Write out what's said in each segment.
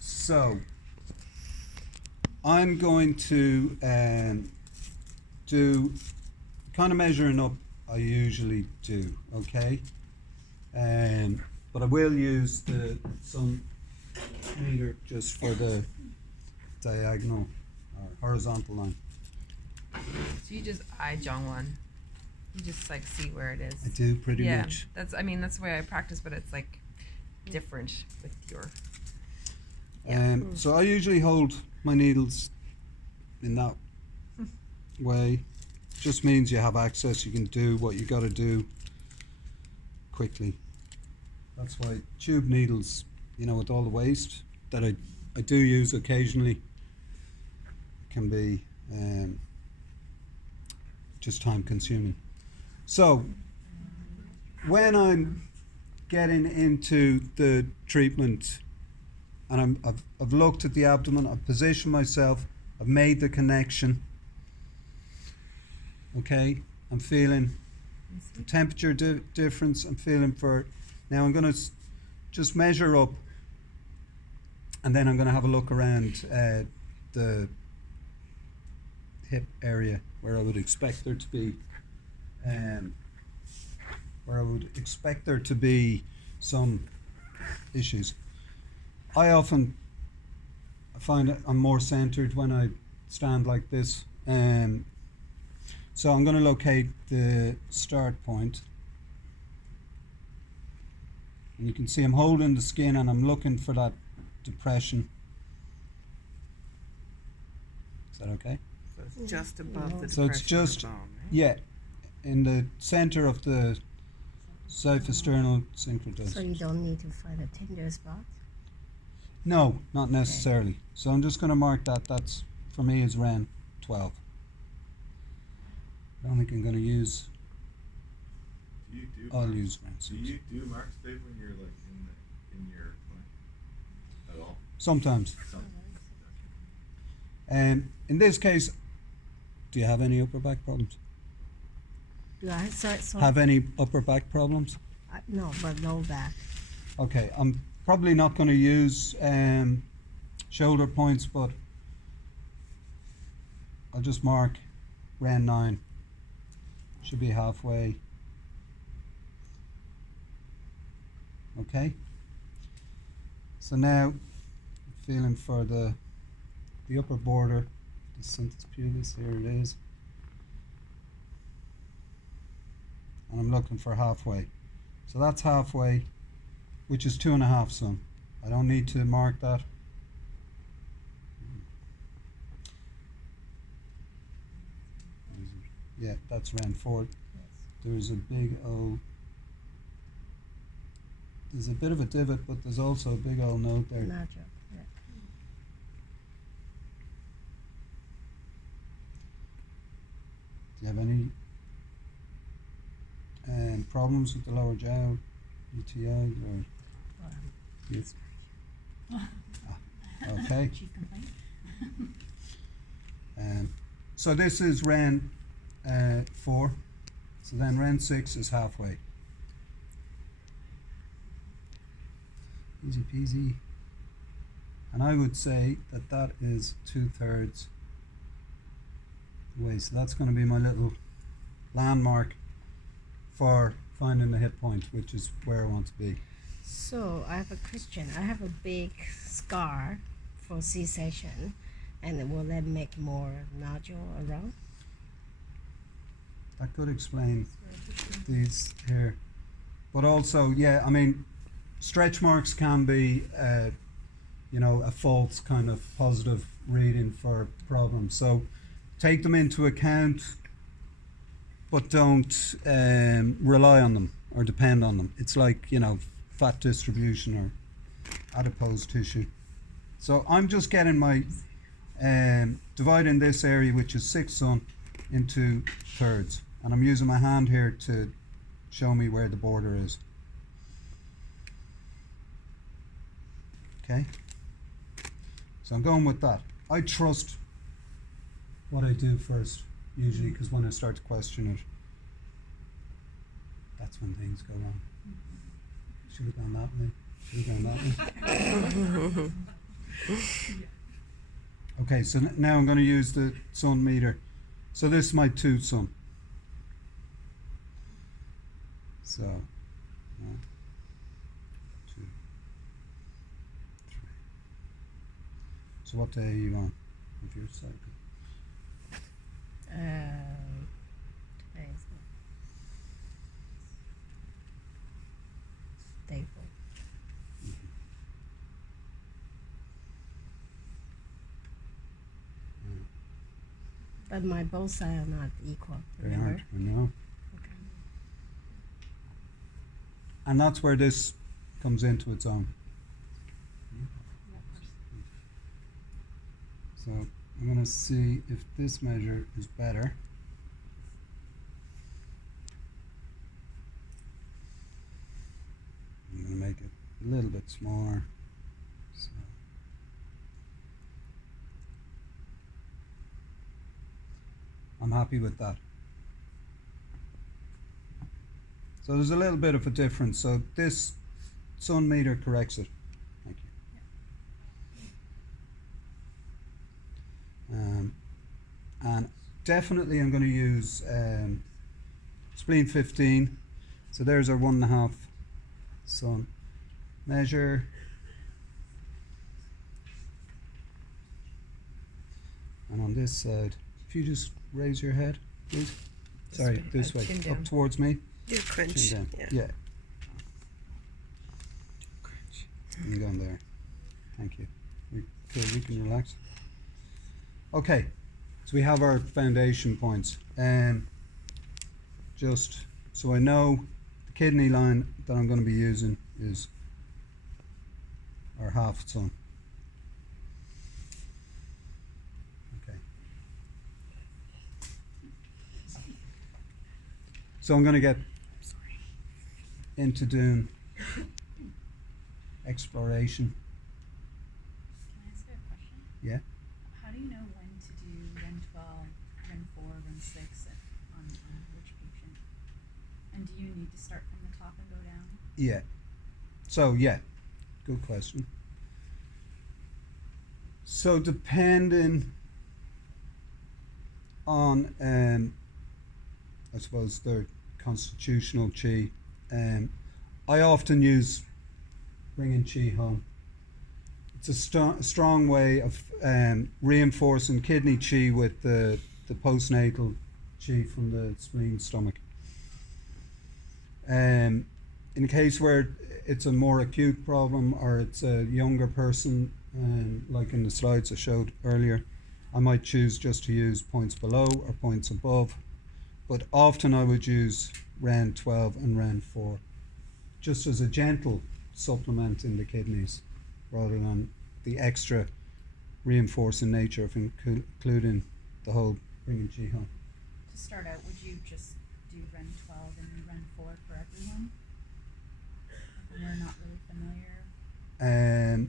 So I'm going to do kind of measuring up I usually do, okay? But I will use some meter just for the diagonal or horizontal line. So you just eye Jongwon. You just like see where it is. I do pretty much. That's the way I practice, but it's like different with your. So I usually hold my needles in that way. Just means you have access, you can do what you got to do quickly. That's why tube needles, with all the waste that I do use occasionally, can be just time consuming. So when I'm getting into the treatment and I've looked at the abdomen, I've positioned myself, I've made the connection, okay, I'm feeling the temperature difference, I'm feeling for, now I'm going to just measure up and then I'm going to have a look around the hip area where I would expect there to be some issues. I find that I'm more centered when I stand like this. So I'm going to locate the start point. And you can see I'm holding the skin and I'm looking for that depression. Is that okay? So it's just above the So it's just, bone, right? yeah, in the center of the xiphoesternal syncrodus. So you don't need to find a tender spot? No, not necessarily. So I'm just going to mark that. That's, for me, is around 12. I don't think I'm going to use. I'll use around 6. Do you do marks, Dave, when you're like in your clinic at all? Sometimes. In this case, do you have any upper back problems? Do I? Sorry. Have any upper back problems? No, but low back. Okay, I'm probably not going to use shoulder points, but I'll just mark round 9. Should be halfway. Okay. So now, feeling for the upper border, the symphysis pubis. Here it is. And I'm looking for halfway. So that's halfway, which is 2.5 some. I don't need to mark that. Yeah, that's around 4. There's a big old, there's a bit of a divot, but there's also a big old node there. Nodule, yeah. Do you have any problems with the lower jaw, UTI, or? Yes. Okay. So this is round 4. So then round 6 is halfway. Easy peasy. And I would say that that is 2/3 way. So that's going to be my little landmark for finding the hit point, which is where I want to be. So I have a question. I have a big scar for C-section, and will that make more nodule around? That could explain these here. But also, yeah, I mean, stretch marks can be, a false kind of positive reading for problems. So take them into account, but don't rely on them or depend on them. It's like, fat distribution or adipose tissue. So I'm just getting my, dividing this area, which is 6 sun, into thirds. And I'm using my hand here to show me where the border is. Okay? So I'm going with that. I trust what I do first, usually, because when I start to question it, that's when things go wrong. Should have gone that way. Should we go that way? Okay, so now I'm going to use the sun meter. So this is my tooth sun. So, 1, 2, 3. So what day are you on of your cycle? Today's day 4. But my both sides are not equal. They Remember? aren't, I know. Okay. And that's where this comes into its own. So I'm going to see if this measure is better. I'm going to make it a little bit smaller. So. I'm happy with that. So there's a little bit of a difference. So this sun meter corrects it. Thank you. And definitely I'm going to use spleen 15. So there's our 1.5 sun measure. And on this side, if you just raise your head, please. Sorry, this way, chin up down. towards me. Do crunch. Chin down. Yeah. Yeah. And go in there. Thank you. We can relax. Okay, so we have our foundation points. Just so I know, the kidney line that I'm going to be using is our half sun. Okay. So I'm going to get into doing exploration. Can I ask you a question? Yeah. How do you know when to do Ren 12, Ren 4, Ren 6 on which patient? And do you need to start from the top and go down? Yeah. So yeah, good question. So depending on I suppose their constitutional chi, I often use bringing chi home. It's a strong way of reinforcing kidney chi with the postnatal chi from the spleen stomach. In a case where it's a more acute problem or it's a younger person, like in the slides I showed earlier, I might choose just to use points below or points above, but often I would use Ren 12 and Ren 4 just as a gentle supplement in the kidneys rather than the extra reinforcing nature of including the whole bringing chi home. To start out, would you just do Ren 12 and Ren 4 for everyone? When we're not really familiar?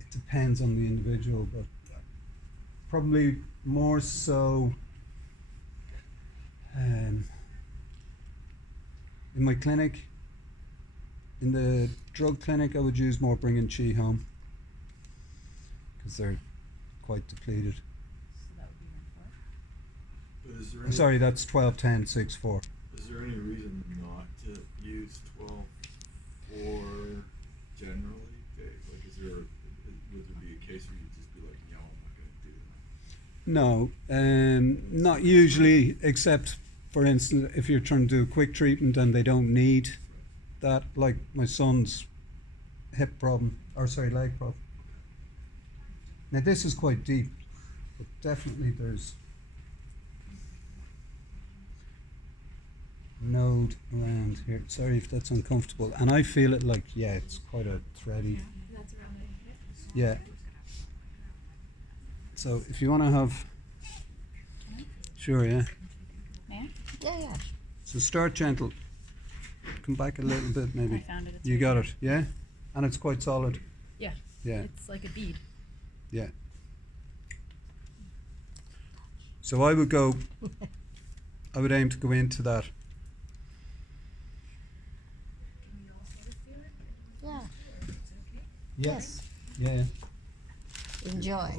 It depends on the individual, but probably more so in my clinic. In the drug clinic, I would use more bringing chi home because they're quite depleted. So that would be Ren 4? But is there Oh, any, sorry, that's 12, 10, 6, 4. is there any reason not to use 12 for generally? Okay, like, would there be a case where you'd just be like, no, I'm not going to do that? No, not usually, except for instance, if you're trying to do a quick treatment and they don't need that, like my son's hip problem, or sorry, leg problem. Now this is quite deep, but definitely there's node around here. Sorry if that's uncomfortable, and I feel it like, yeah, it's quite a thready. That's around it. Yeah. So if you want to have, sure, yeah. May I? Yeah. So start gentle. Come back a little bit, maybe. I found it. It's You right got here. it, yeah? And it's quite solid. Yeah. Yeah, It's like a bead. yeah. So I would aim to go into that. Yeah. Yeah. Yes. Yeah. Enjoy.